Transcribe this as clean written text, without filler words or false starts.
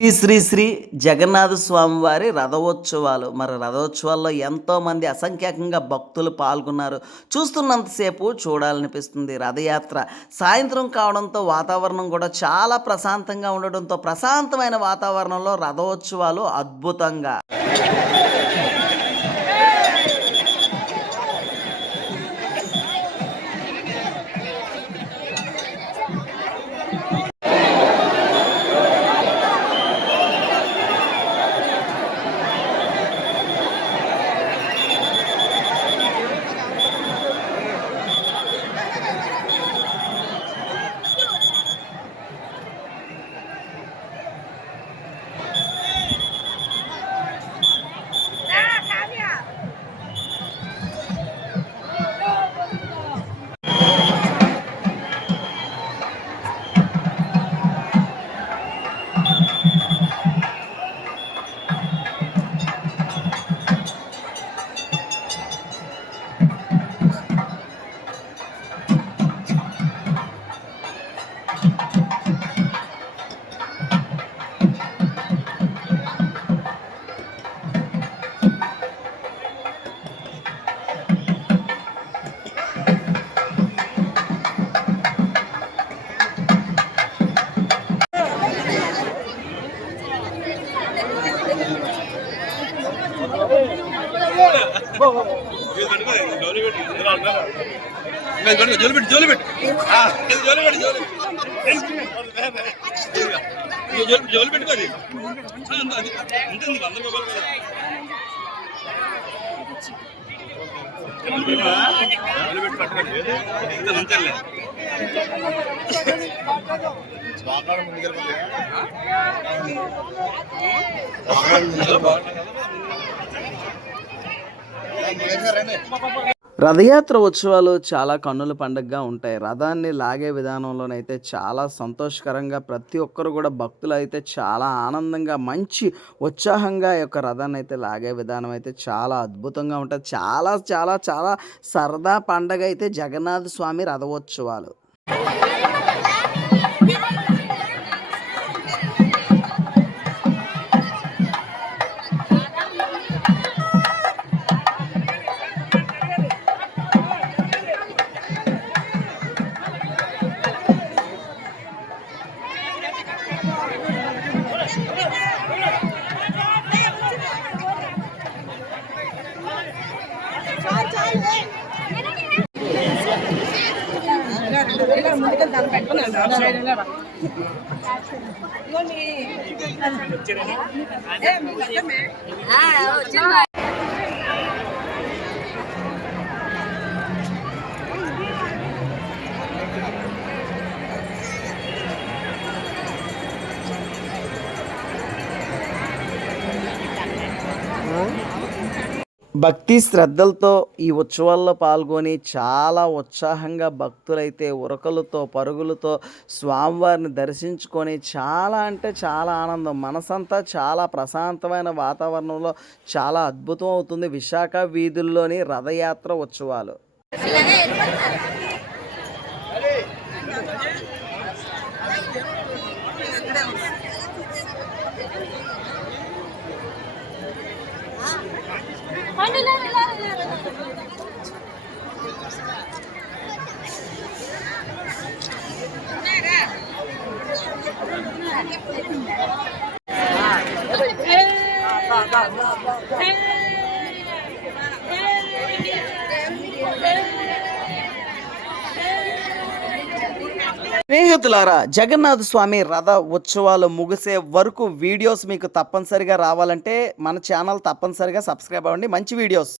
శ్రీ శ్రీ శ్రీ జగన్నాథ స్వామి వారి రథోత్సవాలు. మరి రథోత్సవాల్లో ఎంతోమంది అసంఖ్యాకంగా భక్తులు పాల్గొన్నారు. చూస్తున్నంతసేపు చూడాలనిపిస్తుంది. రథయాత్ర సాయంత్రం కావడంతో వాతావరణం కూడా చాలా ప్రశాంతంగా ఉండడంతో ప్రశాంతమైన వాతావరణంలో రథోత్సవాలు అద్భుతంగా. రథయాత్ర ఉత్సవాలు చాలా కన్నుల పండుగగా ఉంటాయి. రథాన్ని లాగే విధానంలోనైతే చాలా సంతోషకరంగా ప్రతి ఒక్కరు కూడా భక్తులు అయితే చాలా ఆనందంగా మంచి ఉత్సాహంగా ఈ యొక్క రథాన్ని అయితే లాగే విధానం అయితే చాలా అద్భుతంగా ఉంటుంది. చాలా చాలా చాలా సరదా పండగ అయితే జగన్నాథ స్వామి రథోత్సవాలు. భక్తి శ్రద్ధలతో ఈ ఉత్సవాల్లో పాల్గొని చాలా ఉత్సాహంగా భక్తులైతే ఉరకలతో పరుగులతో స్వామివారిని దర్శించుకొని చాలా అంటే చాలా ఆనందం, మనసంతా చాలా ప్రశాంతమైన వాతావరణంలో చాలా అద్భుతం అవుతుంది విశాఖ వీధుల్లోని రథయాత్ర ఉత్సవాలు. స్నేహితులారా, జగన్నాథ స్వామి రథ ఉత్సవాలు ముగిసే వరకు వీడియోస్ మీకు తప్పనిసరిగా రావాలంటే మన ఛానల్ తప్పనిసరిగా సబ్స్క్రైబ్ అవ్వండి. మంచి వీడియోస్